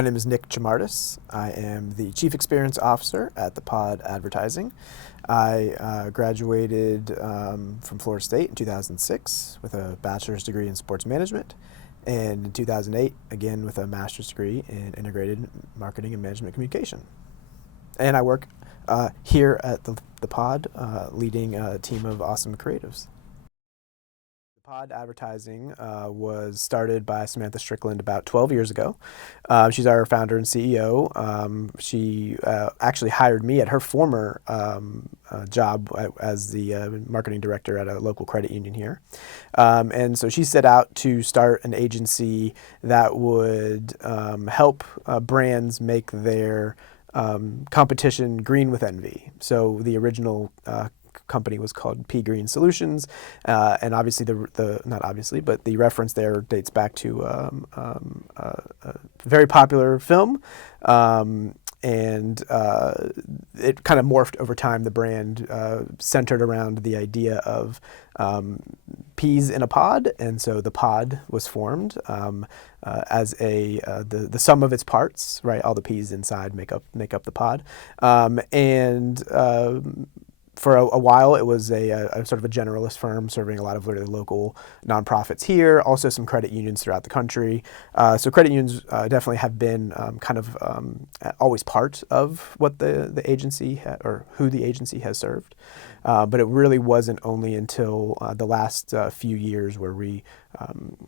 My name is Nick Chiamardas. I am the Chief Experience Officer at the Pod Advertising. I graduated from Florida State in 2006 with a bachelor's degree in sports management, and in 2008, again with a master's degree in integrated marketing and management communication. And I work here at the Pod, leading a team of awesome creatives. Pod Advertising was started by Samantha Strickland about 12 years ago. She's our founder and CEO. She actually hired me at her former job as the marketing director at a local credit union here. And so she set out to start an agency that would help brands make their competition green with envy. So the original company was called P Green Solutions, and obviously not obviously, but the reference there dates back to a very popular film, and it kind of morphed over time. The brand centered around the idea of peas in a pod, and so the pod was formed as the sum of its parts, right? All the peas inside make up the pod, and for a while, it was a sort of a generalist firm serving a lot of really local nonprofits here, also some credit unions throughout the country. So credit unions definitely have been always part of what the agency or who the agency has served. But it really wasn't only until the last few years where we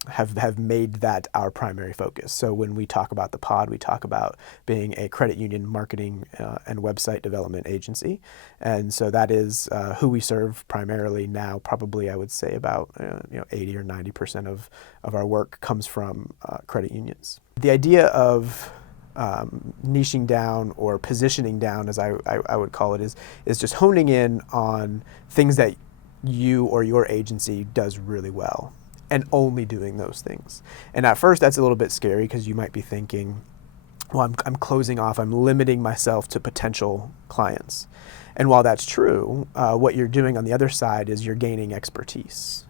have made that our primary focus. So when we talk about the Pod, we talk about being a credit union marketing and website development agency. And so that is who we serve primarily now. Probably I would say about 80 or 90% of our work comes from credit unions. The idea of niching down or positioning down, as I would call it, is just honing in on things that you or your agency does really well and only doing those things. And at first that's a little bit scary because you might be thinking, well, I'm closing off, I'm limiting myself to potential clients. And while that's true, what you're doing on the other side is you're gaining expertise.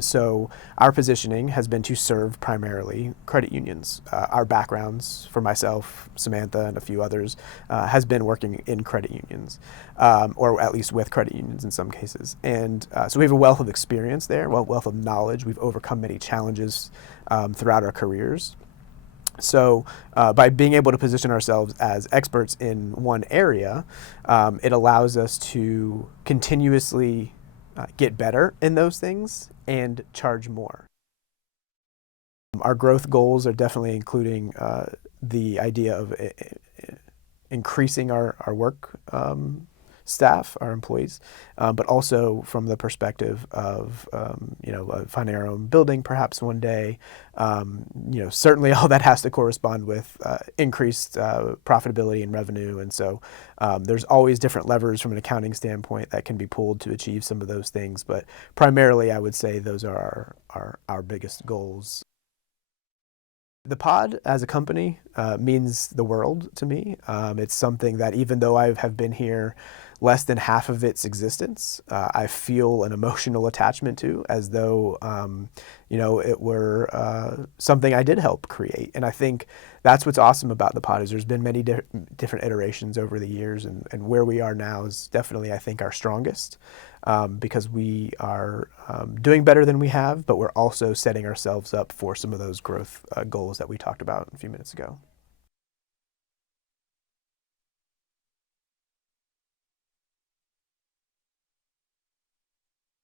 So our positioning has been to serve primarily credit unions. Our backgrounds, for myself, Samantha, and a few others, has been working in credit unions, or at least with credit unions in some cases. And so we have a wealth of experience there, wealth of knowledge. We've overcome many challenges throughout our careers. So by being able to position ourselves as experts in one area, it allows us to continuously get better in those things and charge more. Our growth goals are definitely including the idea of increasing our work staff, our employees, but also from the perspective of finding our own building perhaps one day. Certainly all that has to correspond with increased profitability and revenue, and so there's always different levers from an accounting standpoint that can be pulled to achieve some of those things, but primarily I would say those are our biggest goals. The Pod as a company means the world to me. It's something that even though I have been here less than half of its existence, I feel an emotional attachment to, as though it were something I did help create. And I think that's what's awesome about the Pod is there's been many different iterations over the years, and where we are now is definitely, I think, our strongest, because we are doing better than we have, but we're also setting ourselves up for some of those growth goals that we talked about a few minutes ago.